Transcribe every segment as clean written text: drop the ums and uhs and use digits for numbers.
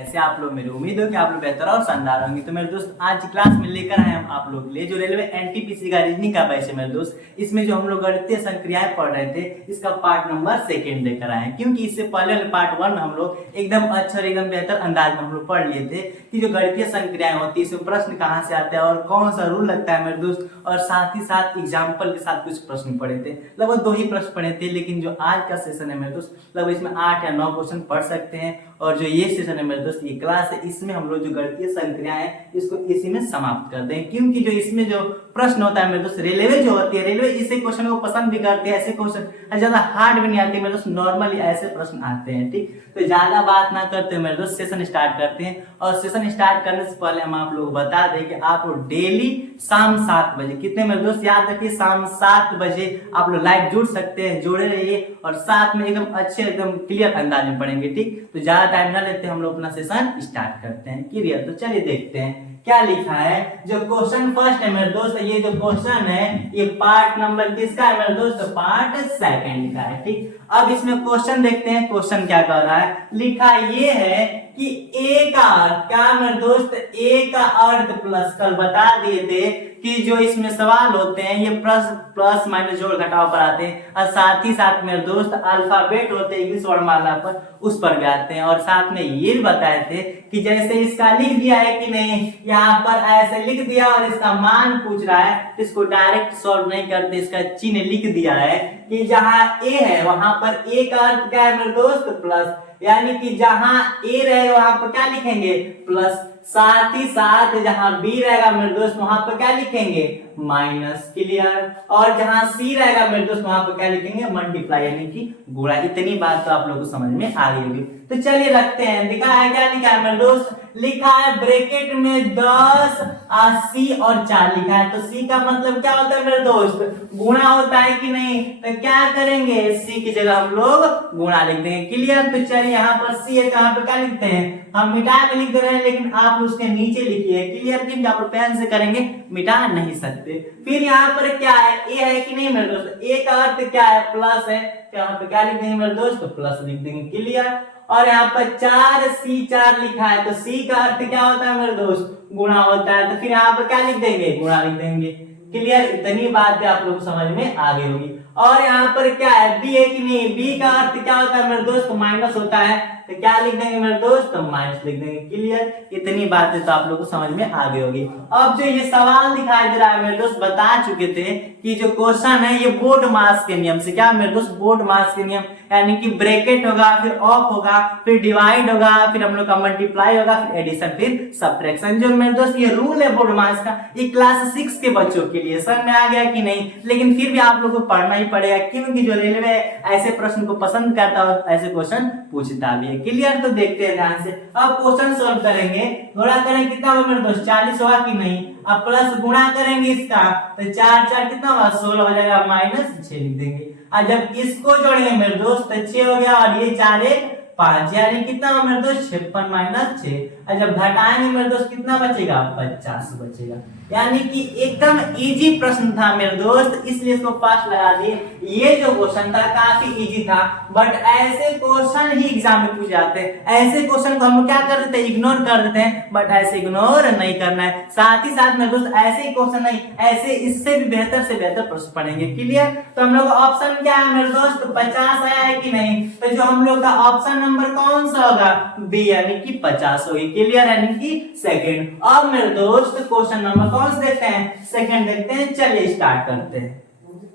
ऐसे आप लोग, मेरी उम्मीद हो कि आप लोग बेहतर और शानदार होंगे। तो मेरे दोस्त आज की क्लास में लेकर आए हम आप लोग के लिए जो रेलवे एनटीपीसी का रीजनिंग का बैच है मेरे दोस्त। इसमें जो हम लोग गणितीय संक्रियाएं पढ़ रहे थे, इसका पार्ट नंबर 2 लेकर आए हैं, क्योंकि इससे पहले वाले पार्ट 1 में हम लोग एकदम अच्छा और एकदम बेहतर अंदाज में हम लोग पढ़ लिए थे कि जो गणितीय संक्रियाएं होती है इसमें प्रश्न कहाँ से आते हैं और कौन सा रूल लगता है मेरे दोस्त, और साथ ही साथ एग्जाम्पल के साथ कुछ प्रश्न पढ़े थे। लगभग 2 ही प्रश्न पढ़े थे, लेकिन जो आज का सेशन है मेरे दोस्त लगभग इसमें 8 या 9 क्वेश्चन पढ़ सकते हैं। और जो ये सेशन है मेरे दोस्त, ये क्लास है, इसमें हम लोग जो गणितीय संक्रियाएं हैं इसको इसी में समाप्त करते हैं, क्योंकि जो इसमें जो प्रश्न होता है मेरे दोस्त, रेलवे जो होती है, रेलवे इसे क्वेश्चन को पसंद भी करते हैं। ऐसे क्वेश्चन ज्यादा हार्ड भी नहीं आते मेरे दोस्त, नॉर्मली ऐसे प्रश्न आते हैं। ठीक, तो ज्यादा बात ना करते हुए मेरे दोस्त सेशन स्टार्ट करते हैं। और सेशन स्टार्ट करने से पहले हम आप लोग बता दें कि आप लोग डेली शाम 7 बजे, कितने मेरे दोस्त याद रखिए, शाम 7 बजे आप लोग लाइव जुड़ सकते हैं, जुड़े रहिए और साथ में एकदम अच्छे एकदम क्लियर अंदाज में पढ़ेंगे। ठीक, तो ज्यादा टाइम ना लेते हम लोग अपना सेशन स्टार्ट करते हैं। क्लियर, तो चलिए देखते हैं क्या लिखा है। जो क्वेश्चन फर्स्ट है मेरे दोस्त, ये जो क्वेश्चन है ये पार्ट नंबर किसका है मेरे दोस्त, पार्ट 2 का है। ठीक, अब इसमें क्वेश्चन देखते हैं, क्वेश्चन क्या कर रहा है। लिखा ये है कि ए का क्या मेरे दोस्त, ए का अर्थ प्लस, कल बता दिए थे कि जो इसमें सवाल होते हैं ये प्लस माइनस जोड़ घटाव पर आते हैं, और साथ ही साथ मेरे दोस्त अल्फाबेट होते हैं इंग्लिश वर्णमाला पर, उस पर भी आते हैं। और साथ में ये भी बताए थे कि जैसे इसका लिख दिया है कि नहीं, यहाँ पर ऐसे लिख दिया और इसका मान पूछ रहा है, तो इसको डायरेक्ट सॉल्व नहीं करते, इसका चिन्ह लिख दिया है कि जहां ए है वहां पर ए का अर्थ क्या है मेरे दोस्त, प्लस, यानी कि जहां ए रहेगा वहां पर क्या लिखेंगे, प्लस। साथ ही साथ जहां बी रहेगा मेरे दोस्त वहां पर क्या लिखेंगे, माइनस। क्लियर, और जहां सी रहेगा मेरे दोस्त वहां पर क्या लिखेंगे, मल्टीप्लाई, यानी कि गुणा। इतनी बात तो आप लोगों को समझ में आ गई होगी। तो चलिए रखते हैं, दिखा है क्या लिखा है मेरे दोस्त, लिखा है ब्रैकेट में 10, 80 और 4 लिखा है। तो सी का मतलब क्या होता है मेरे दोस्त, गुणा होता है कि नहीं, तो क्या करेंगे, सी की जगह हम लोग गुणा लिख देंगे। क्लियर, तो चलिए यहाँ पर सी है, यहाँ पे क्या लिखते हैं, हम मिटा के लिख दे रहे हैं, लेकिन आप उसके नीचे लिखिए। क्लियर, क्योंकि आप पेन से करेंगे मिटा नहीं सकते। फिर यहाँ पर क्या है, ए है कि नहीं मेरे दोस्त, ए का अर्थ क्या है, प्लस है, तो यहाँ पे क्या लिख देंगे मेरे दोस्त, प्लस लिख देंगे। क्लियर, और यहाँ पर 4C4 लिखा है, तो सी का अर्थ क्या होता है मेरे दोस्त, गुणा होता है, तो फिर यहाँ पर क्या लिख देंगे, गुणा लिख देंगे। क्लियर, इतनी बातें आप लोग को समझ में आ गई होगी। और यहाँ पर क्या है, बी है कि नहीं, बी का अर्थ क्या होता है मेरे दोस्त, माइनस होता है, तो क्या लिख देंगे मेरे दोस्त, माइनस लिख देंगे। क्लियर, इतनी बातें तो आप लोग को समझ में आ गई होगी। अब जो ये सवाल दिखाई दे रहा है मेरे दोस्त, बता चुके थे कि जो क्वेश्चन है ये बोर्ड मास के नियम से, क्या मेरे दोस्त, बोर्ड मास के नियम, यानी कि ब्रैकेट होगा, फिर ऑफ होगा, फिर डिवाइड होगा, फिर हम लोग का मल्टीप्लाई होगा, फिर एडिशन, फिर सब्ट्रैक्शन। जो मेरे दोस्त ये रूल है बोर्ड मास का, ये क्लास 6 के बच्चों के लिए। समझ में आ गया कि नहीं, लेकिन फिर भी आप लोग को पढ़ना ही पड़ेगा, क्योंकि जो रेलवे ऐसे प्रश्न को पसंद करता है और ऐसे क्वेश्चन पूछता भी है। क्लियर, तो देखते हैं ध्यान से। अब क्वेश्चन सॉल्व करेंगे, गुणा करें कितना होगा मेरे दोस्त, 40 होगा कि नहीं, अब प्लस गुणा करेंगे इसका, तो 4 4 कितना होगा, 16 हो जाएगा, माइनस 6 लिख देंगे। और जब इसको जोड़ेंगे मेरे दोस्त तो 6 हो गया, और ये 4 1 5, यानी कितना होगा मेरे दोस्त, 56 माइनस 6। और जब घटाएंगे मेरे दोस्त कितना बचेगा, 50 बचेगा। यानी कि एकदम इजी प्रश्न था मेरे दोस्त, इसलिए इसको पास लगा दिए। ये जो क्वेश्चन था काफी इजी था, बट ऐसे क्वेश्चन ही एग्जाम में पूछे जाते हैं। ऐसे क्वेश्चन को हम क्या कर देते हैं, इग्नोर कर देते हैं, बट ऐसे इग्नोर नहीं करना है। साथ ही साथ मेरे दोस्त ऐसे ही क्वेश्चन नहीं, ऐसे इससे भी बेहतर से बेहतर प्रश्न पढ़ेंगे। क्लियर, तो हम लोग ऑप्शन क्या है मेरे दोस्त, 50 आया है कि नहीं, तो जो हम लोग का ऑप्शन नंबर कौन सा होगा, बी, यानी कि 50 होगी। क्लियर, यानी कि सेकंड। अब मेरे दोस्त क्वेश्चन नंबर कौन से देखते हैं, सेकंड देखते हैं। चलिए स्टार्ट करते हैं।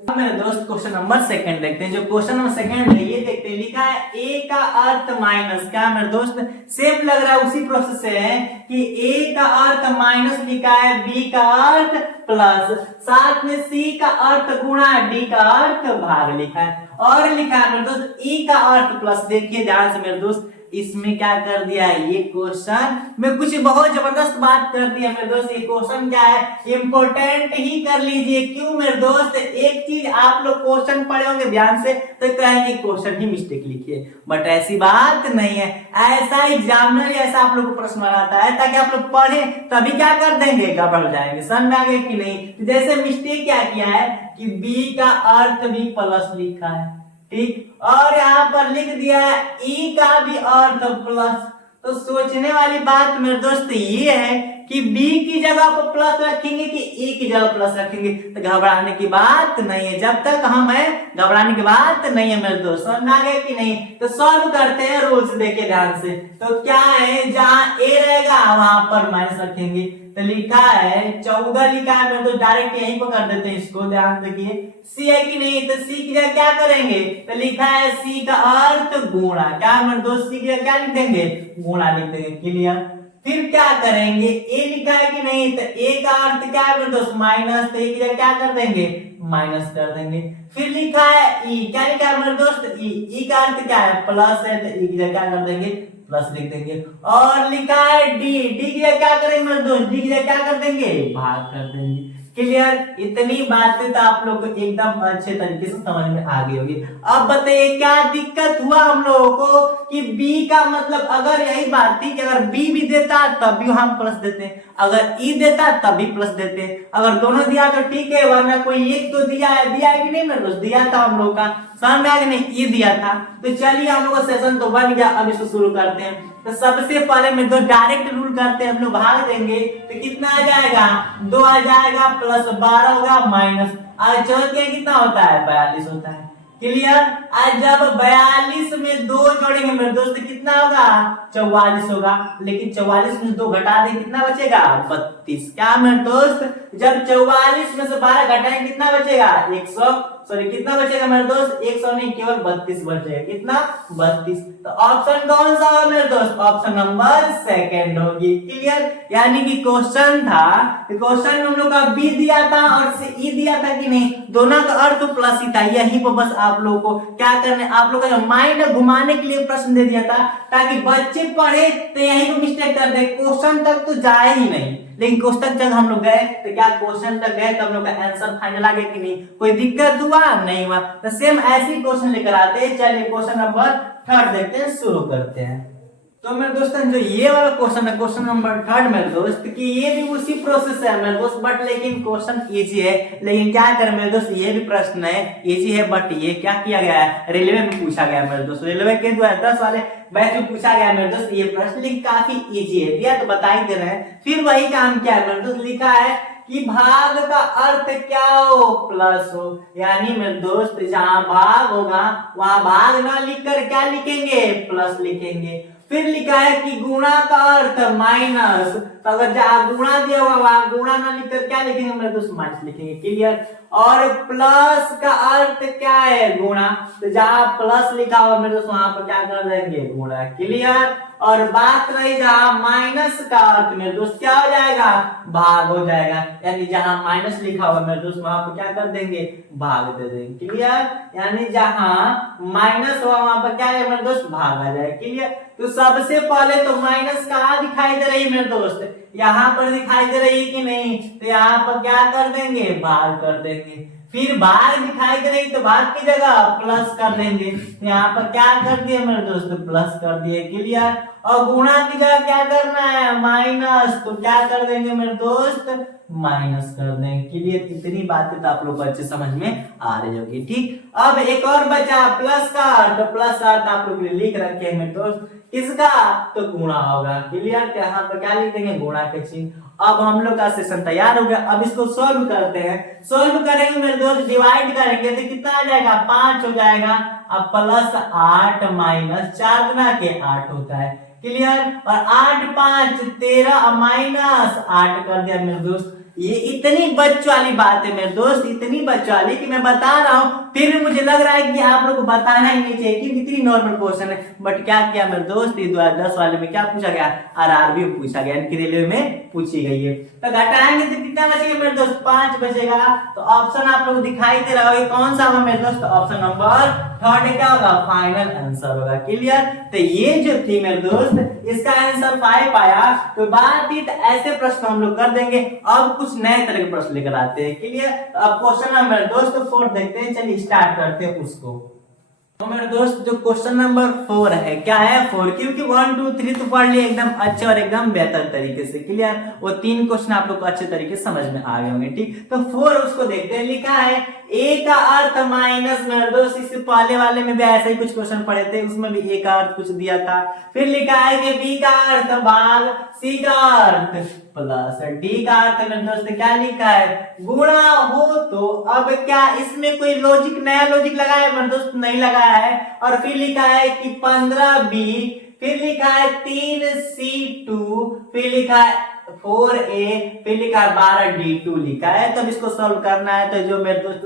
अब मेरे दोस्त क्वेश्चन नंबर 2 देखते हैं। जो क्वेश्चन नंबर 2 है ये देखते हैं, लिखा है ए का अर्थ माइनस, क्या मेरे दोस्त, सेम लग रहा है उसी प्रोसेस से है कि ए का अर्थ माइनस लिखा है, बी का अर्थ प्लस, साथ में सी का अर्थ गुणा, डी का अर्थ भाग लिखा है, और लिखा है मेरे दोस्त ई का अर्थ प्लस। देखिए ध्यान से मेरे दोस्त, इसमें क्या कर दिया है, ये क्वेश्चन में कुछ बहुत जबरदस्त बात कर दी है मेरे दोस्त। ये क्वेश्चन क्या है, इंपोर्टेंट ही कर लीजिए। क्यों मेरे दोस्त, एक चीज आप लोग क्वेश्चन पढ़े होंगे ध्यान से तो कहेंगे क्वेश्चन ही मिस्टेक लिखिए, बट ऐसी बात नहीं है। ऐसा एग्जामिनर ऐसा आप लोग को प्रश्न बनाता है ताकि आप लोग पढ़े, तभी क्या कर देंगे, गड़बड़ जाएंगे। समझ में आ गए कि नहीं। जैसे मिस्टेक क्या किया है कि बी का अर्थ भी प्लस लिखा है, ठीक, और यहाँ पर लिख दिया है ई का भी अर्थ प्लस, तो सोचने वाली बात मेरे दोस्त ये है कि बी की जगह पर प्लस रखेंगे कि ए की जगह प्लस रखेंगे। तो घबराने की बात नहीं है, जब तक घबराने की बात नहीं है मेरे दोस्त। समझ आ गया कि नहीं? तो सॉल्व करते हैं रूल्स देखे ध्यान से। तो क्या है, जहां ए रहेगा वहां पर माइनस रखेंगे। तो लिखा है 14 लिखा है मेरे दोस्त, डायरेक्ट यहीं पर कर देते हैं इसको। ध्यान देखिए सी है कि नहीं, तो सी की जगह क्या करेंगे, तो लिखा है सी का अर्थ गुणा। क्या मेरे दोस्त, सी की जगह क्या लिख देंगे, गुणा लिख देंगे। क्लियर? फिर क्या करेंगे, ए लिखा है कि नहीं, तो ए का अर्थ क्या है मेरे दोस्त, माइनस। तो ए की जगह क्या कर देंगे, माइनस कर देंगे। फिर लिखा है ई, क्या लिखा है मेरे दोस्त, ई। ई का अर्थ क्या है, प्लस है, तो ई की जगह क्या कर देंगे, प्लस लिख देंगे। और लिखा है डी, डी की जगह क्या करेंगे मेरे दोस्त, डी की जगह क्या कर देंगे, भाग कर देंगे। क्लियर? इतनी बातें तो आप लोग को एकदम अच्छे तरीके से समझ में आ गई होगी। अब बताइए क्या दिक्कत हुआ हम लोगों को कि B का मतलब, अगर यही बात थी कि अगर B भी देता तब भी हम प्लस देते, अगर E देता तब भी प्लस देते, अगर दोनों दिया तो ठीक है, वरना कोई एक तो दिया है कि नहीं मेरे दोस्त, दिया था हम लोग का, समझ में आ गया नहीं, E दिया था। तो चलिए हम लोग का सेशन तो बन गया, अब इसको शुरू करते हैं। तो सबसे पहले में तो डायरेक्ट रूल करते हैं, हम लोग भाग देंगे तो कितना आ जाएगा, 2 आ जाएगा, प्लस 12 होगा, माइनस आज चौथ के कितना होता है, 42 होता है। क्लियर? आज जब 42 में 2 जोड़ेंगे मेरे दोस्त कितना होगा, 44 होगा। लेकिन 44 में 2 घटा दें कितना बचेगा, 32। क्या मेरे दोस्त, जब 44 में से 12 घटाएंगे कितना बचेगा, 100, सॉरी कितना बचेगा मेरे दोस्त, 100 नहीं, केवल 32 बचेगा। कितना, 32। तो ऑप्शन कौन सा होगा मेरे दोस्त, ऑप्शन नंबर सेकंड होगी। क्लियर? यानी कि क्वेश्चन था, क्वेश्चन में हम लोग का बी दिया था और ई दिया था कि नहीं, दोनों का अर्थ तो प्लस ही था। यही पर बस आप लोगों को क्या करने, आप लोगों का माइंड घुमाने के लिए प्रश्न दे दिया था, ताकि बच्चे पढ़े तो यही को मिस्टेक कर दे, क्वेश्चन तक तो जाए ही नहीं। लेकिन क्वेश्चन तक हम लोग गए, तो क्या क्वेश्चन तक गए तो हम लोग का आंसर फाइनल आ गया कि नहीं, कोई दिक्कत हुआ नहीं हुआ। तो सेम ऐसे क्वेश्चन लेकर आते हैं। चलिए क्वेश्चन नंबर 3 देखते हैं, शुरू करते हैं। तो मेरे दोस्तों जो ये वाला क्वेश्चन है, क्वेश्चन नंबर 3 मेरे दोस्त, कि ये भी उसी प्रोसेस है मेरे दोस्त, बट लेकिन क्वेश्चन इजी है। लेकिन क्या करें मेरे दोस्त, ये भी प्रश्न है इजी है, बट ये क्या किया गया है, रेलवे में पूछा गया है मेरे दोस्त, रेलवे के 2010 वाले बैच में पूछा गया है मेरे दोस्त ये प्रश्न, लेकिन काफी इजी है, दिया तो बता ही दे रहे हैं। फिर वही काम क्या है मेरे दोस्त, लिखा है कि भाग का अर्थ क्या हो, प्लस हो। यानी मेरे दोस्त जहां भाग होगा वहां भाग ना लिखकर क्या लिखेंगे, प्लस लिखेंगे। फिर लिखा है कि गुणा का अर्थ माइनस, तो अगर जहां गुणा दिया होगा वहां गुणा ना लिखकर क्या लिखेंगे मेरे दोस्त, माइनस लिखेंगे। क्लियर? और प्लस का अर्थ क्या है, गुणा, तो जहां प्लस लिखा हुआ मेरे दोस्त वहां पर क्या कर देंगे, गुणा। क्लियर? और बात रही जहां माइनस का अर्थ मेरे दोस्त क्या हो जाएगा, भाग हो जाएगा। यानी जहां माइनस लिखा हुआ मेरे दोस्त वहां पर क्या कर देंगे, भाग दे देंगे। क्लियर? यानी जहां माइनस हुआ वहां पर क्या है मेरे दोस्त, भाग आ जाएगा। क्लियर? तो सबसे पहले तो माइनस कहाँ दिखाई दे रही है मेरे दोस्त, यहाँ पर दिखाई दे रही है कि नहीं, तो यहाँ पर क्या कर देंगे, भाग कर देंगे। फिर भाग दिखाई दे रही तो भाग की जगह प्लस कर देंगे, तो यहाँ पर क्या कर दिए मेरे दोस्त, प्लस कर दिए। क्लियर? और गुणा की जगह क्या करना है, माइनस, तो क्या कर देंगे मेरे दोस्त, माइनस कर देंगे। क्लियर? इतनी बातें तो आप लोग को अच्छे समझ में आ रही होगी। ठीक, अब एक और बचा प्लस का, तो प्लस का आप लोग लिख रखे हैं मेरे दोस्त, किसका, तो गुणा होगा। क्लियर? यहाँ पर क्या लिख देंगे, गुणा के चिन्ह। अब हम लोग का सेशन तैयार हो गया, अब इसको सोल्व करते हैं। सोल्व करेंगे मेरे दोस्त, डिवाइड करेंगे तो कितना आ जाएगा, 5 हो जाएगा। अब प्लस 8 माइनस 4 गुना के 8 होता है। क्लियर? और 8 5 13 माइनस 8 कर दिया मेरे दोस्त। ये इतनी बच्चों वाली बात है मेरे दोस्त, इतनी बच्चों वाली कि मैं बता रहा हूँ, फिर भी मुझे लग रहा है कि आप लोग को बताना ही नहीं चाहिए कि इतनी नॉर्मल क्वेश्चन है। बट क्या किया मेरे दोस्त, 2010 वाले में क्या पूछा गया, आरआरबी में पूछा गया, यानी कि रेलवे में पूछी गई है। तो घटाएंगे तो कितना बचेगा मेरे दोस्त, 5 बचेगा। तो ऑप्शन आप लोग दिखाई दे रहा होगा, कौन सा होगा मेरे दोस्त, ऑप्शन नंबर 3 क्या होगा, फाइनल आंसर होगा। क्लियर? तो ये जो थी मेरे दोस्त, इसका आंसर 5 आया। तो बात ही ऐसे प्रश्न हम लोग कर देंगे। अब कुछ नए तरह के प्रश्न लेकर आते हैं। क्लियर? अब क्वेश्चन नंबर दोस्त 4 देखते हैं, चलिए स्टार्ट करते हैं उसको। तो मेरे दोस्त जो क्वेश्चन नंबर 4 है, क्या है 4, क्योंकि 1 2 3 तो पढ़ लिए एकदम अच्छे और एकदम बेहतर तरीके से, क्लियर। वो 3 क्वेश्चन आप लोग को अच्छे तरीके से समझ में आ गए होंगे, ठीक। तो 4 उसको देखते हैं। लिखा है ए का अर्थ माइनस, मेरे दोस्त इससे पहले वाले में भी ऐसे ही कुछ क्वेश्चन पढ़े थे, उसमें भी ए का अर्थ कुछ दिया था। फिर लिखा है कि बी का अर्थ भाग, सी का अर्थ प्लस, डी का अर्थ मेरे दोस्त क्या लिखा है गुणा हो। तो अब क्या इसमें कोई लॉजिक, नया लॉजिक लगाया मेरे दोस्त? नहीं लगाया है। और फिर लिखा है कि 15b, फिर लिखा है 3c2, फिर लिखा है 4a, फिर लिखा है 12d2 लिखा है। तब इसको सॉल्व करना है तो जो मेरे दोस्त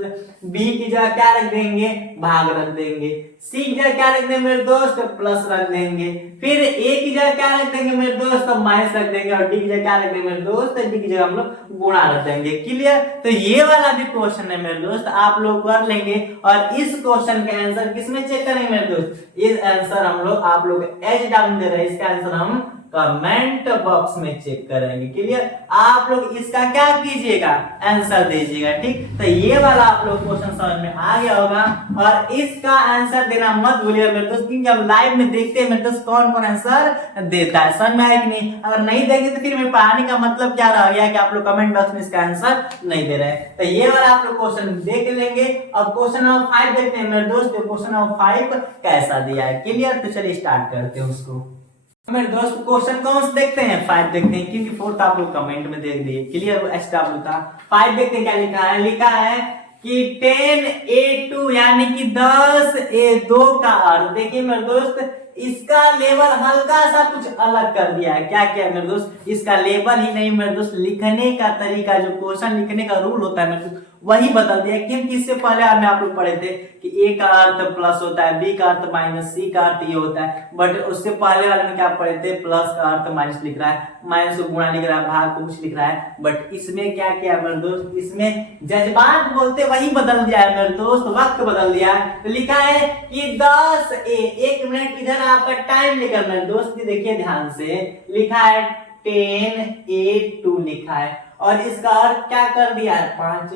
b की जगह क्या रख देंगे, भाग रख देंगे। c की जगह क्या रख देंगे मेरे दोस्त, प्लस रख देंगे। फिर a की जगह क्या रख देंगे मेरे दोस्त, माइनस रख देंगे। और d की जगह क्या रख देंगे मेरे दोस्त, d की जगह हम लोग गुणा रख देंगे, क्लियर। तो ये वाला भी क्वेश्चन है मेरे दोस्त, आप लोग कर लेंगे। और इस क्वेश्चन का आंसर किसमें चेक करेंगे मेरे दोस्त, इस आंसर हम लोग, आप लोग एच डाउन दे रहे हैं, इसका आंसर हम कमेंट बॉक्स में चेक करेंगे, क्लियर। आप लोग इसका क्या कीजिएगा, आंसर दीजिएगा, ठीक। तो ये वाला आप लोग क्वेश्चन समझ में आ गया होगा। और इसका आंसर देना मत भूलिएगा मेरे दोस्त, क्योंकि हम लाइव में देखते हैं मेरे दोस्त कौन कौन आंसर देता है, समझ में आया कि नहीं। अगर नहीं देंगे तो फिर मेरे पढ़ाने का मतलब क्या रह गया कि आप लोग कमेंट बॉक्स में इसका आंसर नहीं दे रहे हैं। तो ये वाला आप लोग क्वेश्चन देख लेंगे। अब क्वेश्चन नंबर 5 देखते हैं मेरे दोस्त, क्वेश्चन नंबर 5 कैसा दिया है, क्लियर। तो चलिए स्टार्ट करते हैं उसको। मेरे दोस्त क्वेश्चन कौन से देखते हैं, 5 देखते हैं, क्योंकि 4 आप लोग कमेंट में देख दिए, क्लियर। एचडब्ल्यू था, 5 देखते हैं क्या लिखा है। लिखा है कि 10a2 यानी कि 10a2 का अर्थ, देखिए मेरे दोस्त इसका लेवल हल्का सा कुछ अलग कर दिया है। क्या क्या मेरे दोस्त, इसका लेवल ही नहीं मेरे दोस्त, लिखने का तरीका, जो क्वेश्चन लिखने का रूल होता है मेरे दोस्त वही बदल दिया। क्योंकि इससे पहले हमने आप लोग पढ़े थे कि ए का अर्थ प्लस होता है, बी का अर्थ माइनस, सी का अर्थ ये होता है। बट उससे पहले वाले में क्या पढ़े थे, प्लस का अर्थ माइनस लिख रहा है, माइनस को गुणा लिख रहा है, भाग को कुछ लिख रहा है। बट इसमें क्या किया मेरे दोस्त, इसमें जज्बात बोलते वही बदल दिया है मेरे दोस्त, वक्त बदल दिया है। तो लिखा है कि 10a, 1 मिनट इधर आपका टाइम लिखा मेरे दोस्त, देखिए ध्यान से, लिखा है 10a2 लिखा है। और इसका अर्थ क्या कर दिया है, 5,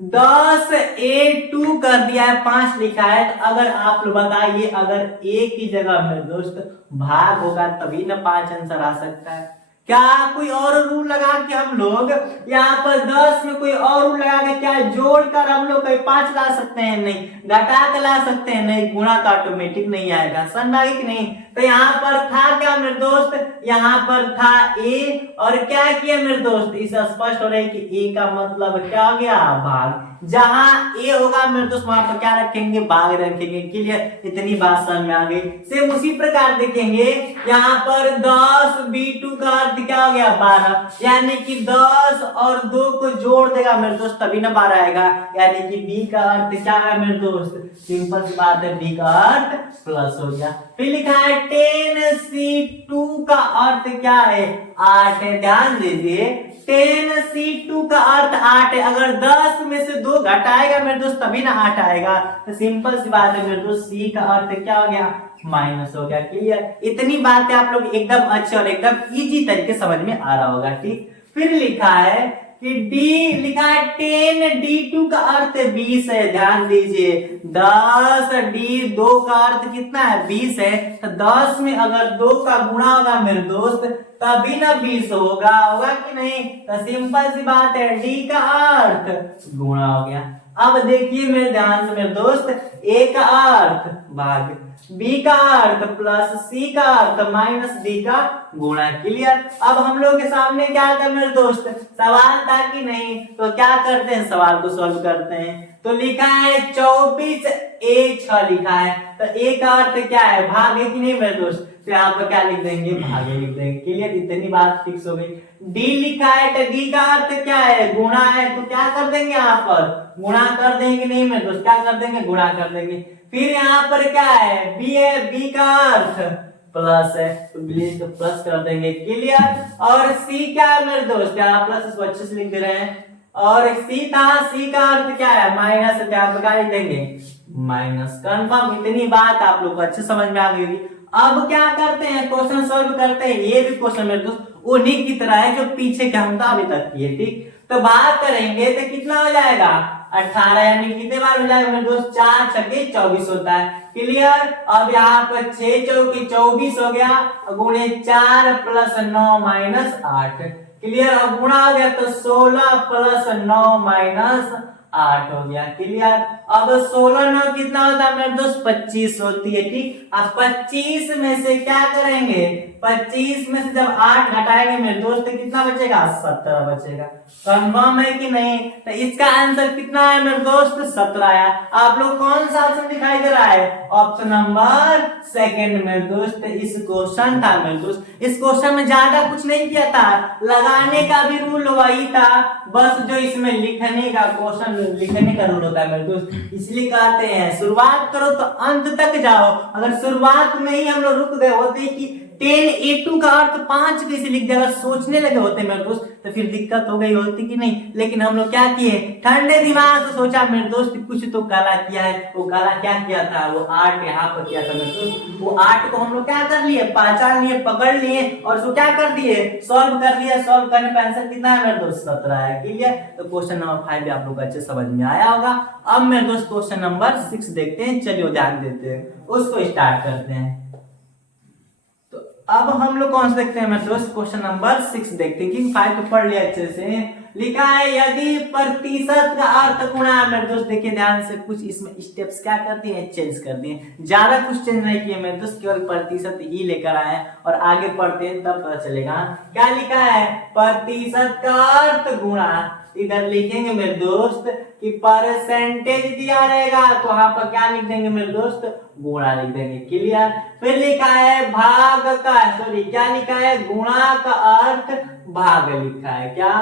10a2 कर दिया है, 5 लिखा है। तो अगर आप लोग बताइए, अगर a की जगह मेरे दोस्त भाग होगा तभी ना 5 आंसर आ सकता है। क्या कोई और रूल लगा के हम लोग यहाँ पर 10 में कोई और रूल लगा के क्या जोड़कर हम लोग कोई 5 ला सकते हैं? नहीं। घटा के ला सकते हैं? नहीं। गुणा का ऑटोमेटिक नहीं आएगा, समझ आगे कि नहीं। तो यहाँ पर था क्या मेरे दोस्त, यहाँ पर था a, और क्या किया मेरे दोस्त, इस स्पष्ट हो रहा है कि a का मतलब क्या हो गया, भाग। जहां a होगा मेरे दोस्त वहां पर क्या रखेंगे, भाग रखेंगे, क्लियर। इतनी बात समझ में आ गई। सेम उसी प्रकार देखेंगे यहाँ पर 10b2 का अर्थ क्या हो गया, 12, यानी कि 10 और 2 को जोड़ देगा मेरे दोस्त तभी ना 12 आएगा। यानी कि b का अर्थ क्या है मेरे दोस्त, सिंपल सी बात है, b का अर्थ प्लस हो गया। फिर लिखा है 10c2 का अर्थ क्या है, 8 है। ध्यान दीजिए 10c2 का अर्थ 8 है। अगर 10 में से 2 घटाएगा मेरे दोस्त तभी ना 8 आएगा। तो सिंपल सी बात है मेरे दोस्त, c का अर्थ क्या हो गया, माइनस हो गया, क्लियर। इतनी बातें आप लोग एकदम अच्छे और एकदम इजी तरीके समझ में आ रहा होगा, ठीक। फिर लिखा है कि d, लिखा है 10d2 का अर्थ 20 है। ध्यान दीजिए 10d2 का अर्थ कितना है, 20 है। तो 10 में अगर 2 का गुणा होगा मेरे दोस्त तभी ना 20 होगा, होगा कि नहीं। तो सिंपल सी बात है, d का अर्थ गुणा हो गया। अब देखिए मेरे ध्यान से मेरे दोस्त, a का अर्थ भाग, b का अर्थ प्लस, c का अर्थ माइनस, d का गुणा, क्लियर। अब हम लोग के सामने क्या था मेरे दोस्त, सवाल था कि नहीं। तो क्या करते हैं, सवाल को सॉल्व करते हैं। तो लिखा है 24a6 लिखा है। तो a का अर्थ क्या है, भाग है कि नहीं मेरे दोस्त। तो यहाँ पर क्या लिख देंगे, भागे लिख देंगे, क्लियर। इतनी बात फिक्स हो गई। d लिखा है तो d का अर्थ क्या है, गुणा है। तो क्या कर देंगे, यहाँ पर गुणा कर देंगे, नहीं मेरे दोस्त, क्या कर देंगे, गुणा कर देंगे। फिर यहाँ पर क्या है, b है, b का अर्थ प्लस है, तो प्लस कर देंगे, क्लियर। और c क्या है मेरे दोस्त, यहाँ प्लस इसको अच्छे से लिख दे रहे हैं। और c था, c का अर्थ क्या है, माइनस है, यहाँ पर क्या लिख देंगे, माइनस, कंफर्म। इतनी बात आप लोग को अच्छे समझ में आ गई होगी। अब क्या करते हैं, क्वेश्चन सॉल्व करते हैं। ये भी क्वेश्चन मेरे दोस्त उन्हीं की तरह है जो पीछे के हम था अभी तक किए, ठीक। तो भाग करेंगे तो कितना हो जाएगा, 18 यानी कितने बार हो जाएगा मेरे दोस्त, 4 छक्के 24 होता है। क्लियर। अब यहाँ पर 6 चौके 24 हो गया, गुणे 4 प्लस 9 माइनस 8। क्लियर। अब गुणा हो गया तो 16 प्लस 9 माइनस 8 हो गया। क्लियर। अब 16 9 कितना होता है मेरे दोस्त, 25 होती है। ठीक। अब 25 में से क्या करेंगे, 25 में से जब 8 घटाएंगे मेरे दोस्त तो कितना बचेगा, 17 बचेगा। कंफर्म है कि नहीं। तो इसका आंसर कितना है मेरे दोस्त, 17 आया। आप लोग कौन सा ऑप्शन दिखाई दे रहा है, ऑप्शन नंबर सेकंड मेरे दोस्त। इस क्वेश्चन था मेरे दोस्त, इस क्वेश्चन में ज्यादा कुछ नहीं किया था, लगाने का भी रूल वही था, बस जो इसमें लिखने का क्वेश्चन लिखने का रूल होता है मेरे दोस्त। इसलिए कहते हैं शुरुआत करो तो अंत तक जाओ। अगर शुरुआत में ही हम लोग रुक गए होते कि 10a2 का अर्थ 5 कैसे लिख दिया, अगर सोचने लगे होते मेरे दोस्त तो फिर दिक्कत हो गई होती कि नहीं। लेकिन हम लोग क्या किए, ठंडे दिमाग से सोचा मेरे दोस्त कुछ तो काला किया है। वो काला क्या किया था, वो 8 यहाँ पर किया था मेरे दोस्त। वो 8 को हम लोग क्या कर लिए, पहचान लिए, पकड़ लिए और उसको क्या कर दिए, सॉल्व कर दिया। सॉल्व करने पर आंसर कितना है मेरे दोस्त, 17 है। क्लियर। तो क्वेश्चन नंबर 5 भी आप लोग अच्छे समझ में आया होगा। अब मेरे दोस्त क्वेश्चन नंबर 6 देखते हैं। चलिए ध्यान देते हैं, उसको स्टार्ट करते हैं। अब हम लोग कौन सा देखते हैं मेरे दोस्त, क्वेश्चन नंबर 6 देखते हैं कि 5 को पढ़ लिया अच्छे से। लिखा है यदि प्रतिशत का अर्थ गुणा, मेरे दोस्त देखिए ध्यान से, कुछ इसमें स्टेप्स क्या कर दिए, चेंज कर दिए। ज्यादा कुछ चेंज नहीं किए मेरे दोस्त, केवल प्रतिशत ही लेकर आए और आगे पढ़ते हैं तब पता चलेगा। क्या लिखा है, प्रतिशत का अर्थ गुणा। इधर लिखेंगे मेरे दोस्त कि परसेंटेज दिया रहेगा तो वहां पर क्या लिख देंगे मेरे दोस्त, गुणा लिख देंगे। क्लियर। फिर लिखा है भाग का, सॉरी क्या लिखा है, गुणा का अर्थ भाग लिखा है। क्या,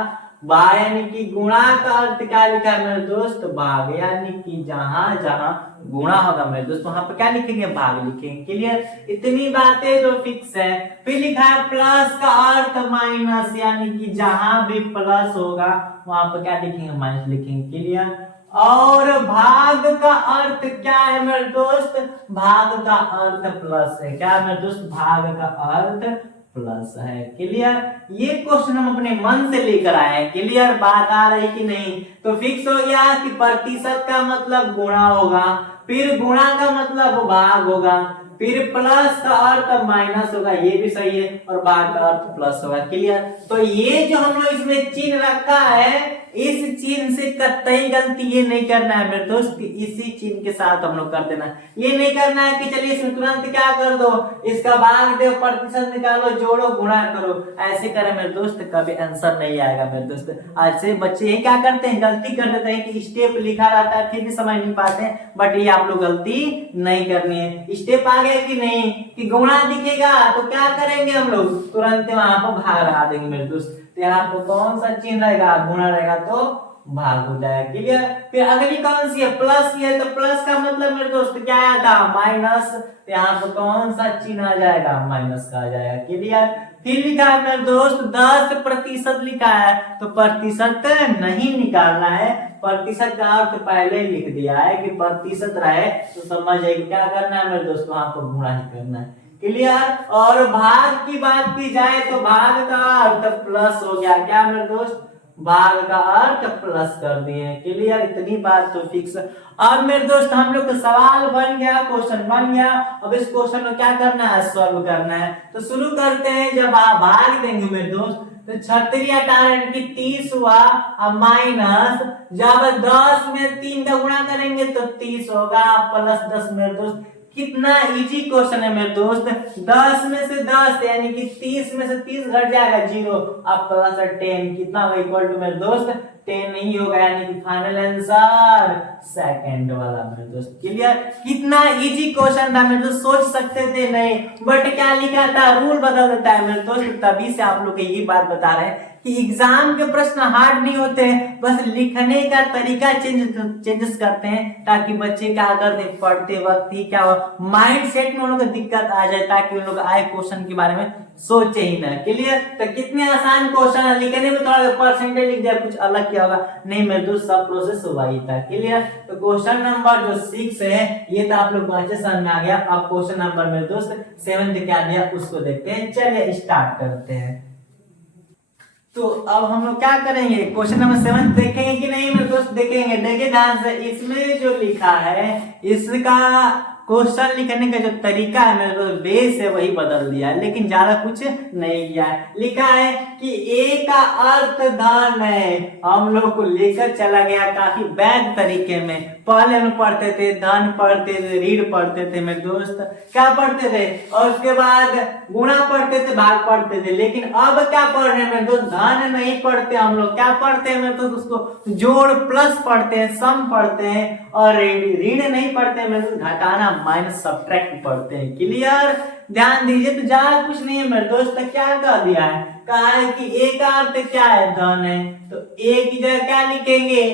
भाग यानी कि गुणा का अर्थ क्या लिखा है मेरे दोस्त, भाग। यानी कि जहां जहां गुणा होगा मेरे दोस्त वहां पर क्या लिखेंगे, भाग लिखेंगे। क्लियर। इतनी बातें जो फिक्स है। फिर लिखा है प्लस का अर्थ माइनस, यानी कि जहां भी प्लस होगा वहां पर क्या लिखेंगे, माइनस लिखेंगे। क्लियर। और भाग का अर्थ क्या है मेरे दोस्त, भाग का अर्थ प्लस है। क्या मेरे दोस्त, भाग का अर्थ प्लस है। क्लियर। ये क्वेश्चन हम अपने मन से लेकर आए हैं। क्लियर, बात आ रही कि नहीं। तो फिक्स हो गया कि प्रतिशत का मतलब गुणा होगा, फिर गुणा का मतलब भाग होगा, फिर प्लस का अर्थ माइनस होगा, ये भी सही है, और भाग का अर्थ प्लस होगा। क्लियर। तो ये जो हम लोग इसमें चिन्ह रखा है, इस चिन्ह से कतई गलती ये नहीं करना है मेरे दोस्त, इसी चिन्ह के साथ हम लोग कर देना। ये नहीं करना है कि चलिए इसमें तुरंत क्या कर दो, इसका भाग दो, प्रतिशत निकालो, जोड़ो, गुणा करो, ऐसे करें मेरे दोस्त कभी आंसर नहीं आएगा मेरे दोस्त। आज से बच्चे ये क्या करते हैं, गलती कर देते हैं कि स्टेप लिखा रहता है फिर भी समझ नहीं पाते हैं, बट ये आप लोग गलती नहीं करनी है। स्टेप आ गया कि नहीं, कि गुणा दिखेगा तो क्या करेंगे हम लोग, तुरंत वहां पर भाग लगा देंगे मेरे दोस्त। तो यहाँ पर कौन सा चिन्ह रहेगा, गुणा रहेगा तो भाग हो जाएगा। क्लियर। फिर अगली कौन सी है, प्लस की है, तो प्लस का मतलब मेरे दोस्त क्या आया था, माइनस। तो यहाँ पर कौन सा चिन्ह आ जाएगा, माइनस का आ जाएगा। क्लियर। फिर लिखा है मेरे दोस्त 10% लिखा है, तो प्रतिशत नहीं निकालना है, प्रतिशत का अर्थ पहले ही लिख दिया है कि प्रतिशत रहे तो समझ जाइए क्या करना है मेरे दोस्त, वहां पर गुणा ही करना है। क्लियर। और भाग की बात की जाए तो भाग का अर्थ प्लस हो गया। क्या मेरे दोस्त, भाग का अर्थ प्लस कर दिए। क्लियर। इतनी बात तो फिक्स। अब मेरे दोस्त हम लोग का सवाल बन गया, क्वेश्चन बन गया। अब इस क्वेश्चन को क्या करना है, सॉल्व करना है। तो शुरू करते हैं। जब आप भाग देंगे मेरे दोस्त तो 36 की 30 हुआ, अब माइनस, जब 10 में 3 का गुणा करेंगे तो 30 होगा, प्लस 10 मेरे दोस्त। कितना इजी क्वेश्चन है मेरे दोस्त। 10 में से 10 यानी कि 30 में से 30 घट जाएगा 0, अब प्लस 10 कितना होगा, इक्वल टू मेरे दोस्त 10 नहीं होगा, यानी कि फाइनल आंसर सेकंड वाला मेरे दोस्त। क्लियर। कितना इजी क्वेश्चन था मेरे दोस्त, सोच सकते थे नहीं, बट क्या लिखा था, रूल बदल देता है मेरे दोस्त। तभी से आप लोग को ये बात बता रहे हैं कि एग्जाम के प्रश्न हार्ड नहीं होते, बस लिखने का तरीका चेंजेस करते हैं, ताकि बच्चे क्या करते हैं, पढ़ते वक्त ही क्या हो, माइंड सेट में उन लोग को दिक्कत आ जाए, ताकि उन लोग आए क्वेश्चन के बारे में सोचे ही ना। क्लियर। तो कितने आसान क्वेश्चन है, लिखने में थोड़ा परसेंटेज लिख दिया, कुछ अलग क्या होगा, नहीं मेरे दोस्त सब प्रोसेस हुआ ही था। क्लियर। तो क्वेश्चन नंबर जो 6 है ये तो आप लोग को अच्छे समझ में आ गया। अब क्वेश्चन नंबर मेरे दोस्त 7 क्या दिया उसको देखते हैं। चलिए स्टार्ट करते हैं। तो अब हम लोग क्या करेंगे, क्वेश्चन नंबर 7 देखेंगे कि नहीं मेरे दोस्त, देखेंगे। देखिए ध्यान से, इसमें जो लिखा है इसका क्वेश्चन लिखने का जो तरीका है मेरे दोस्त, बेस है वही बदल दिया है, लेकिन ज्यादा कुछ नहीं किया है। लिखा है कि ए का अर्थ धन है, हम लोग को लेकर चला गया काफी वैध तरीके में। पहले हम पढ़ते थे धन पढ़ते थे, ऋण पढ़ते थे मेरे दोस्त, क्या पढ़ते थे, और उसके बाद गुणा पढ़ते थे, भाग पढ़ते थे। लेकिन अब क्या पढ़ रहे हैं मेरे दोस्त, धन नहीं पढ़ते हम लोग, क्या पढ़ते हैं मेरे दोस्त, उसको जोड़ प्लस पढ़ते हैं, सम पढ़ते हैं, और ऋण नहीं पढ़ते हैं मेरे दोस्त, घटाना माइनस सब्ट्रैक्ट पढ़ते हैं। क्लियर, ध्यान दीजिए। तो ज्यादा कुछ नहीं है मेरे दोस्त, क्या कह दिया है, कहा है कि ए का अर्थ क्या है, धन है, तो ए की जगह क्या लिखेंगे,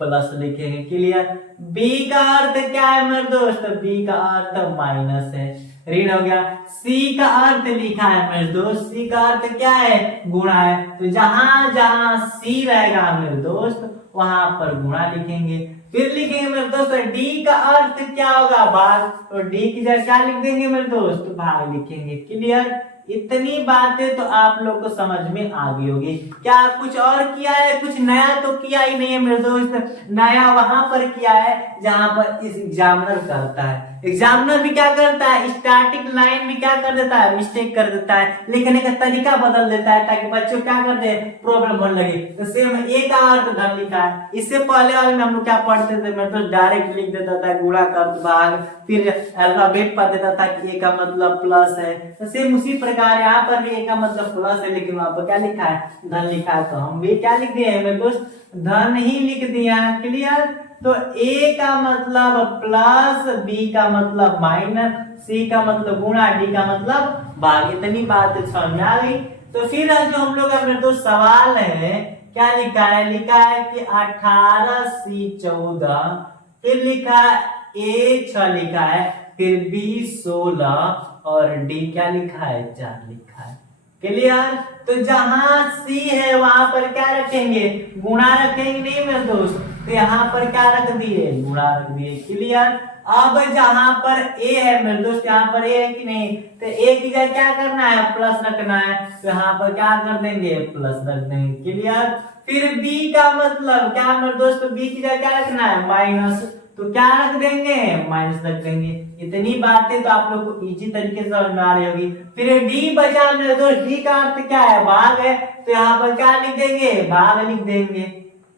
प्लस लिखेंगे। क्लियर। बी का अर्थ क्या है मेरे दोस्त, बी का अर्थ माइनस है, ऋण हो गया। सी का अर्थ लिखा है मेरे दोस्त, सी का अर्थ क्या है, गुणा है, तो जहां जहां सी रहेगा मेरे दोस्त वहां पर गुणा लिखेंगे। फिर लिखेंगे मेरे दोस्त डी का अर्थ क्या होगा, भाग, तो डी की जगह क्या लिख देंगे मेरे दोस्त, भाग लिखेंगे। क्लियर। इतनी बातें तो आप लोग को समझ में आ गई होगी। क्या कुछ और किया है, कुछ नया तो किया ही नहीं है मेरे दोस्त। नया वहां पर किया है जहां पर इस एग्जामिनर करता है। एग्जामिनर भी क्या करता है, स्टार्टिंग लाइन में क्या कर देता है, मिस्टेक कर देता है, लिखने का तरीका बदल देता है ताकि बच्चों क्या कर दे, प्रॉब्लम होने लगे। तो सिर्फ एक अर्थ धन लिखा है। इससे पहले वाले में हम लोग क्या पढ़ते थे, मैं तो डायरेक्ट लिख देता था गुणा कर भाग, फिर अल्फाबेट पढ़ देता था कि ए का मतलब प्लस है। तो सेम उसी प्रकार यहाँ पर भी ए का मतलब प्लस है, लेकिन वहां पर क्या लिखा है, धन लिखा है, तो हम भी क्या लिख दिए हैं मेरे दोस्त, धन ही लिख दिया। क्लियर। तो ए का मतलब प्लस, बी का मतलब माइनस, सी का मतलब गुणा, डी का मतलब भाग। इतनी बात समझ में आ गई। तो फिर जो हम लोग का मेरे दोस्त सवाल है, क्या लिखा है, लिखा है कि 18 सी 14, फिर लिखा है ए 6 लिखा है, फिर बी 16 और डी क्या लिखा है, 4 लिखा है। क्लियर। तो जहां सी है वहां पर क्या रखेंगे, गुणा रखेंगे नहीं मेरे दोस्त, तो यहाँ पर क्या रख दिए, गुणा रख दिए। क्लियर। अब जहां पर ए है मेरे दोस्त, यहाँ पर ए है कि नहीं, तो ए की जगह क्या करना है, प्लस रखना है, तो यहाँ पर क्या कर देंगे, प्लस रख देंगे। क्लियर। फिर बी का मतलब क्या मेरे दोस्त, बी की जगह क्या रखना है, माइनस, तो क्या रख देंगे, माइनस रख देंगे। इतनी बातें तो आप लोग को इजी तरीके से समझ में आ रही होगी। फिर डी बचा मेरे दोस्त, डी का अर्थ क्या है, भाग है, तो यहाँ पर क्या लिख देंगे, भाग लिख देंगे।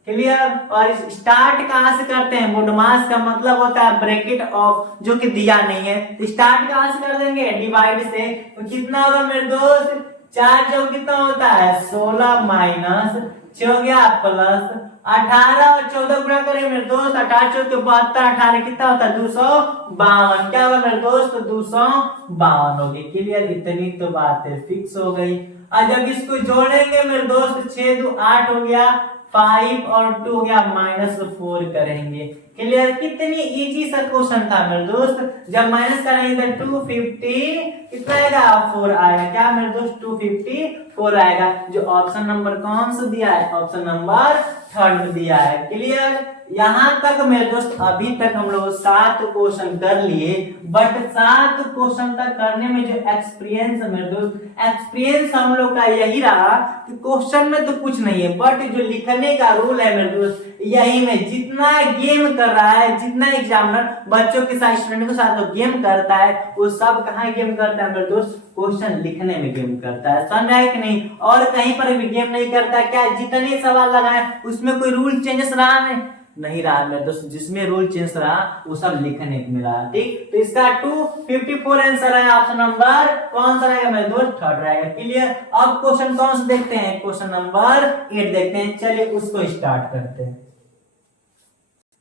क्लियर। और स्टार्ट कहां से करते हैं, मोडमास का मतलब होता है ब्रैकेट ऑफ, जो कि दिया नहीं है, तो स्टार्ट कहां से कर देंगे, डिवाइड से। तो कितना होगा मेरे दोस्त, 4 जो कितना होता है, 16 माइनस 6 हो गया प्लस 18 और 14 गुणा करें मेरे दोस्त, 18 14 72, 18 कितना होता है, 252। क्या होगा मेरे दोस्त, 252 हो गई। क्लियर। इतनी तो बात है, फिक्स हो गई। और जब इसको जोड़ेंगे मेरे दोस्त, 6 2 8 हो गया, 5 और 2 हो गया -4 करेंगे। क्लियर। कितनी इजी सा क्वेश्चन था मेरे दोस्त। जब माइनस करेंगे तो 250 कितना आएगा, 4 आएगा। क्या मेरे दोस्त, 254 आएगा। जो ऑप्शन नंबर कौन सा दिया है, ऑप्शन नंबर 3 दिया है। क्लियर। यहां तक मेरे दोस्त अभी तक हम लोग 7 क्वेश्चन कर लिए, बट 7 क्वेश्चन तक करने में जो एक्सपीरियंस है मेरे दोस्त, एक्सपीरियंस हम लोग का यही रहा कि क्वेश्चन में तो कुछ नहीं है, बट जो लिखने का रूल है मेरे दोस्त, यही में जितना गेम कर रहा है, जितना एग्जामिनर बच्चों के साथ, स्टूडेंट के साथ गेम करता है, वो सब कहाँ गेम करता है मेरे दोस्त, क्वेश्चन लिखने में गेम करता है। समझ आया कि नहीं। और कहीं पर भी गेम नहीं करता। क्या जितने सवाल लगाए उसमें कोई रूल चेंजेस रहा नहीं रहा मेरे दोस्त, जिसमें रूल चेंज रहा वो सब लिखने में रहा। ठीक। तो इसका 254 आंसर है, ऑप्शन नंबर कौन सा रहेगा मेरे दोस्त, 3rd रहेगा। क्लियर। अब क्वेश्चन कौन सा देखते हैं, क्वेश्चन नंबर 8 देखते हैं। चलिए उसको स्टार्ट करते हैं।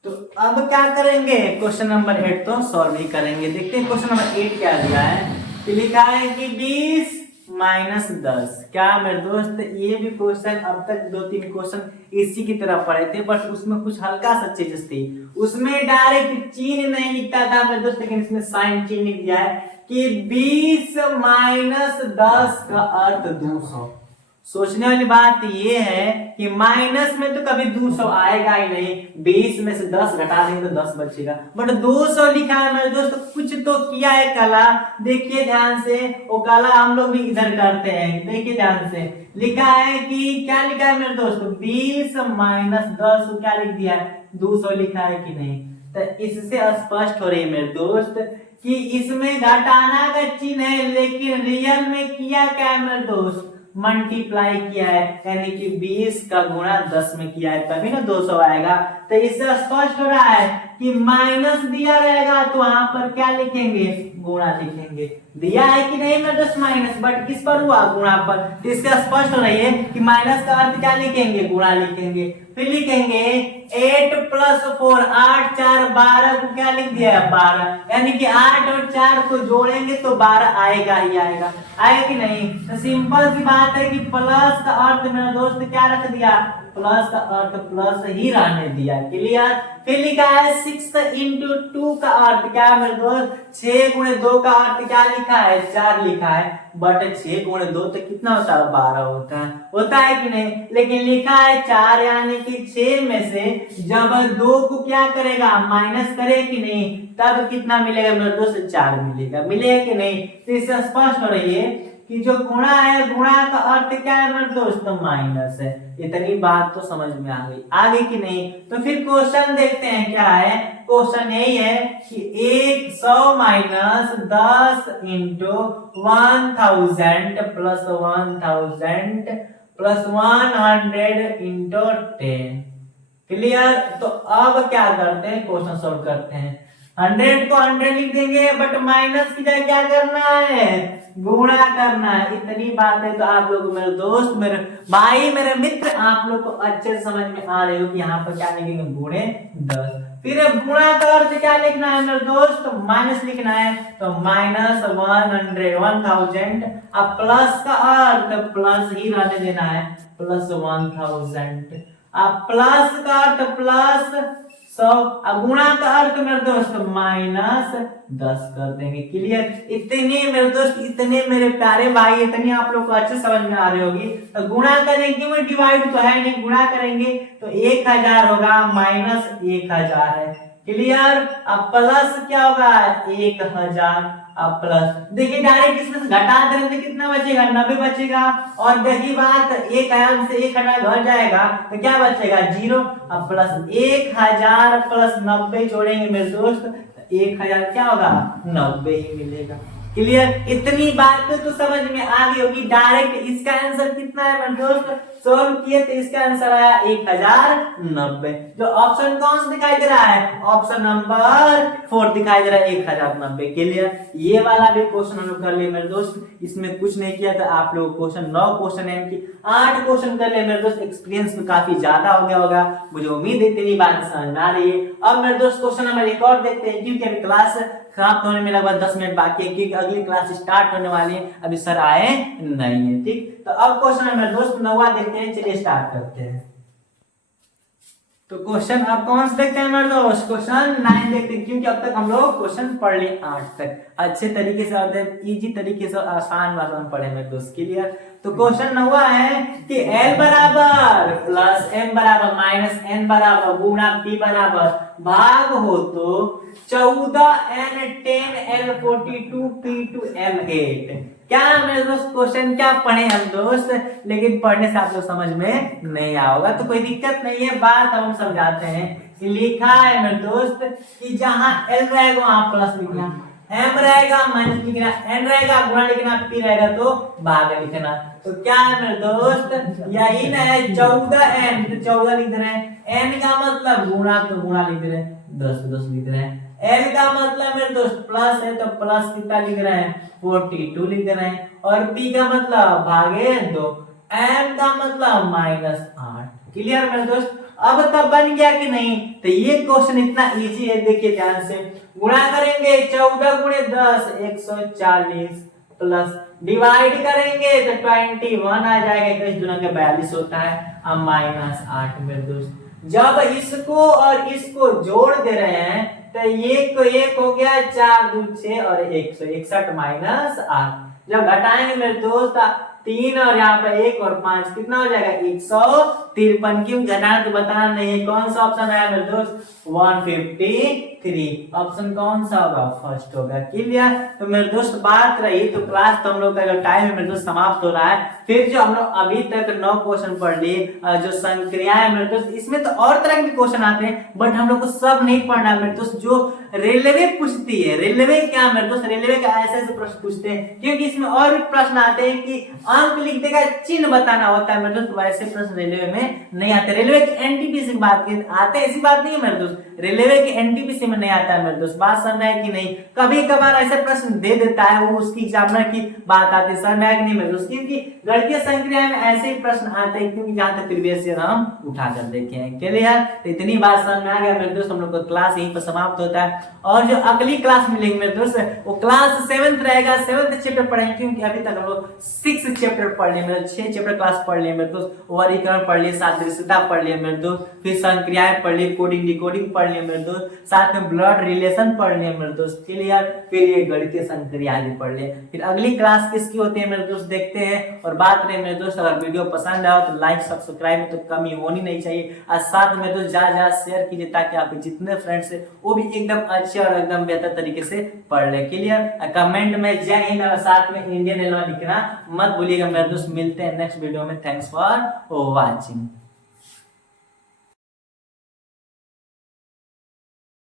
तो अब क्या करेंगे, क्वेश्चन नंबर 8 तो सॉल्व ही करेंगे। देखते हैं क्वेश्चन नंबर 8 क्या दिया है। लिखा है कि 20 माइनस 10। क्या मेरे दोस्त, ये भी क्वेश्चन अब तक 2-3 क्वेश्चन इसी की तरह पढ़े थे, बट उसमें कुछ हल्का सा चेंजेस थी। उसमें डायरेक्ट चिन्ह नहीं लिखता था मेरे दोस्त, लेकिन इसमें साइन चिन्ह लिख दिया है कि 20 माइनस 10 का अर्थ 200। सोचने वाली बात ये है कि माइनस में तो कभी 200 आएगा ही नहीं, 20 में से 10 घटा देंगे तो 10 बचेगा, बट 200 लिखा है मेरे दोस्त, कुछ तो किया है कला। देखिए ध्यान से, वो कला हम लोग भी इधर करते हैं, देखिए ध्यान से, लिखा है कि क्या लिखा है मेरे दोस्त, 20 माइनस 10, क्या लिख दिया है, 200 लिखा है कि नहीं। तो इससे स्पष्ट हो रही है मेरे दोस्त कि इसमें घटाना का चिन्ह है, लेकिन रियल में किया क्या है मेरे दोस्त, मल्टीप्लाई किया है, यानी कि 20 का गुणा 10 में किया है, तभी ना 200 आएगा। तो इससे स्पष्ट हो रहा है कि माइनस दिया रहेगा तो वहां पर क्या लिखेंगे, गुणा लिखेंगे। दिया है कि नहीं मेरे दोस्त माइनस, बट किस पर हुआ, गुणा पर। तो इससे स्पष्ट हो रही है कि माइनस का अर्थ क्या लिखेंगे, गुणा लिखेंगे। फिर लिखेंगे 8 प्लस 4, 8 4 12 को क्या लिख दिया है, 12, यानी कि 8 और 4 को जोड़ेंगे तो 12 आएगा ही आएगा, आएगा कि नहीं। तो सिंपल सी बात है कि प्लस का अर्थ मेरा दोस्त क्या रख दिया, प्लस का अर्थ प्लस ही रहने दिया, क्लियर। फिर लिखा है 6 इंटू 2 का अर्थ क्या है मेरे दोस्त, 6 गुणे 2 का अर्थ क्या लिखा है, 4 लिखा है, बट 6 गुणे 2 तो कितना होता है, 12 होता है कि नहीं। लेकिन लिखा है 4, यानी कि 6 में से जब 2 को क्या करेगा, माइनस करे कि नहीं, तब कितना मिलेगा मेरे दोस्त, 4 मिलेगा कि नहीं। तो इससे स्पष्ट हो रही है कि जो गुणा है, गुणा का अर्थ क्या है मेरे दोस्त, माइनस है। इतनी बात तो समझ में आ गई, आगे की नहीं। तो फिर क्वेश्चन देखते हैं क्या है। क्वेश्चन यही है कि 100 minus 10 into 1000 plus 1000 plus 100 into 10, clear. तो अब क्या करते हैं, क्वेश्चन सॉल्व करते हैं। 100 को 100 लिख देंगे, बट माइनस की जगह क्या करना है, गुणा करना है। इतनी बात है तो आप लोग मेरे दोस्त, मेरे भाई, मेरे मित्र, आप लोग को अच्छे से समझ में आ रहे हो कि यहाँ पर क्या लिखेंगे, गुणे 10। फिर गुणा का अर्थ क्या लिखना है मेरे दोस्त, तो माइनस लिखना है, तो माइनस 1000। अब प्लस का अर्थ प्लस ही रहने देना है, प्लस 1000। अब प्लस का अर्थ प्लस 100, गुणा का अर्थ मेरे दोस्त माइनस 10 कर देंगे, क्लियर। इतने मेरे दोस्त, इतने मेरे प्यारे भाई, इतनी आप लोग को अच्छे समझ में आ रही होगी। तो गुणा करेंगे में डिवाइड तो है नहीं, गुणा करेंगे तो 1000 होगा, माइनस 1000 है, क्लियर। अब प्लस क्या होगा, 1000। अब प्लस देखिए डायरेक्ट इसमें से घटा दे रहे तो कितना बचेगा, 90 बचेगा। और देखिए बात, 1000 से 1000 घट जाएगा तो क्या बचेगा, 0। अब प्लस 1000 प्लस 90 जोड़ेंगे मेरे दोस्त, 1000 क्या होगा, 90 ही मिलेगा, क्लियर। इतनी बात तो समझ में आ गई होगी। डायरेक्ट इसका आंसर कितना है मेरे दोस्त, सोल्व किए तो इसका आंसर आया 1090। जो ऑप्शन कौन सा दिखाई दे रहा है, ऑप्शन नंबर 4 दिखाई दे रहा है, 1090, क्लियर। ये वाला भी क्वेश्चन हम लोग कर लिए मेरे दोस्त, इसमें कुछ नहीं किया था आप लोग। क्वेश्चन 9 क्वेश्चन है कि 8 क्वेश्चन कर लिए मेरे दोस्त। एक्सपीरियंस में काफी ज्यादा हो गया होगा, मुझे उम्मीद है इतनी बात समझ में आ रही है। अब मेरे दोस्त क्वेश्चन नंबर एक और देखते हैं, क्योंकि अभी क्लास समाप्त होने में लगभग 10 मिनट बाकी है, क्योंकि अगली क्लास स्टार्ट होने वाली है, अभी सर आए नहीं है, ठीक। तो अब क्वेश्चन नंबर दोस्त 9 देखते हैं, चलिए स्टार्ट करते हैं। तो क्वेश्चन अब कौन से देखते हैं मेरे दोस्त, क्वेश्चन 9 देखते हैं, क्योंकि अब तक हम लोग क्वेश्चन पढ़ लिए 8 तक अच्छे तरीके से, इजी तरीके से, आसान भाषा में पढ़े मेरे दोस्त, क्लियर। तो क्वेश्चन 9 है कि l बराबर प्लस m बराबर माइनस n बराबर गुणा p बराबर भाग हो तो 14n 10l 42 p2 m8। क्या मेरे दोस्त क्वेश्चन क्या पढ़े हम दोस्त, लेकिन पढ़ने से आप लोग समझ में नहीं आओगा तो कोई दिक्कत नहीं है, बात हम समझाते हैं। लिखा है मेरे दोस्त कि जहां l रहेगा वहां प्लस लिखना, m रहेगा माइनस लिखना, n रहेगा गुणा लिखना, p रहेगा तो भाग लिखना। तो क्या है मेरे दोस्त, यही ना है 14n, तो 14 लिख रहे हैं, n का मतलब गुणा तो गुणा लिख रहे हैं, 10 10 लिख रहे हैं, l का मतलब मेरे दोस्त प्लस है तो प्लस कितना लिख रहे हैं, 42 लिख रहे हैं, और p का मतलब भागे 2, m का मतलब माइनस 8, क्लियर मेरे दोस्त। अब तब बन गया कि नहीं, तो ये क्वेश्चन इतना इजी है, देखिए ध्यान से। गुणा करेंगे 14 गुणे 10 140 प्लस डिवाइड करेंगे तो 21 आ जाएगा, 21 दूना के 42 होता है, अब माइनस 8 मेरे दोस्त। जब इसको और इसको जोड़ दे रहे हैं तो ये को एक हो गया, 4 2 6 और 161 माइनस 8। जब घटाएंगे मेरे दोस्त 3 और यहाँ पे 1 और 5 कितना हो जाएगा 153। क्यों घटाना तो बताना नहीं है। कौन सा ऑप्शन आया मेरे दोस्त 153। ऑप्शन कौन सा होगा फर्स्ट होगा। क्लियर। तो मेरे दोस्त बात रही तो क्लास तो हम लोग का टाइम है मेरे दोस्त समाप्त हो रहा है। फिर जो हम लोग अभी तक 9 क्वेश्चन पढ़ लिए जो संक्रियाएं है मेरे दोस्त, इसमें तो और तरह के क्वेश्चन आते हैं बट हम लोग को सब नहीं पढ़ना है मेरे दोस्त। जो रेलवे पूछती है, रेलवे क्या मेरे दोस्त, रेलवे का ऐसे प्रश्न पूछते हैं क्योंकि इसमें और भी प्रश्न आते हैं कि अंक लिख देगा चिन्ह बताना होता है मेरे दोस्त। वैसे प्रश्न रेलवे में नहीं आते। रेलवे की एनटीपीसी की बात की आते हैं, ऐसी बात नहीं है मेरे दोस्त, रेलवे की एनटीपीसी में नहीं आता है मेरे दोस्त। बात समझ है कि नहीं। कभी कभार ऐसे प्रश्न दे देता है वो उसकी एग्जामिनर की बात आती है, समझ है कि नहीं मेरे दोस्त। क्योंकि गणितीय संक्रिया में ऐसे ही प्रश्न आते हैं क्योंकि जहां तक प्रीवियस ईयर हम उठाकर देखे हैं। क्लियर। तो इतनी बात समझ में आ गया मेरे दोस्त। हम लोग का क्लास यहीं पर समाप्त होता है और जो अगली क्लास मिलेंगे मेरे दोस्त वो क्लास 7th रहेगा। 7th चैप्टर पढ़ेंगे क्योंकि अभी तक हम लोग 6 चैप्टर पढ़ लिए मेरे, 6 चैप्टर क्लास पढ़ लिए मेरे दोस्त। वर्गीकरण पढ़ लिए, सादृश्यता पढ़ लिए मेरे दोस्त, फिर संक्रियाएं पढ़ लिए, कोडिंग डिकोडिंग पढ़ लिए मेरे दोस्त, साथ में ब्लड रिलेशन पढ़ लिए मेरे दोस्त। क्लियर। फिर ये गणितीय संक्रिया भी पढ़ लिए। फिर अगली क्लास किसकी होती है मेरे दोस्त देखते हैं। और बात रहे मेरे दोस्त अगर वीडियो पसंद आए तो लाइक सब्सक्राइब तो कमी होनी नहीं चाहिए और साथ में दोस्त ज्यादा शेयर कीजिए ताकि आपके जितने फ्रेंड्स है वो भी एकदम अच्छे और एकदम बेहतर तरीके से पढ़ ले। क्लियर। कमेंट में जय हिंद और साथ में इंडियन रेलवे लिखना मत भूलिएगा मेरे दोस्त। मिलते हैं नेक्स्ट वीडियो में। Thanks for watching.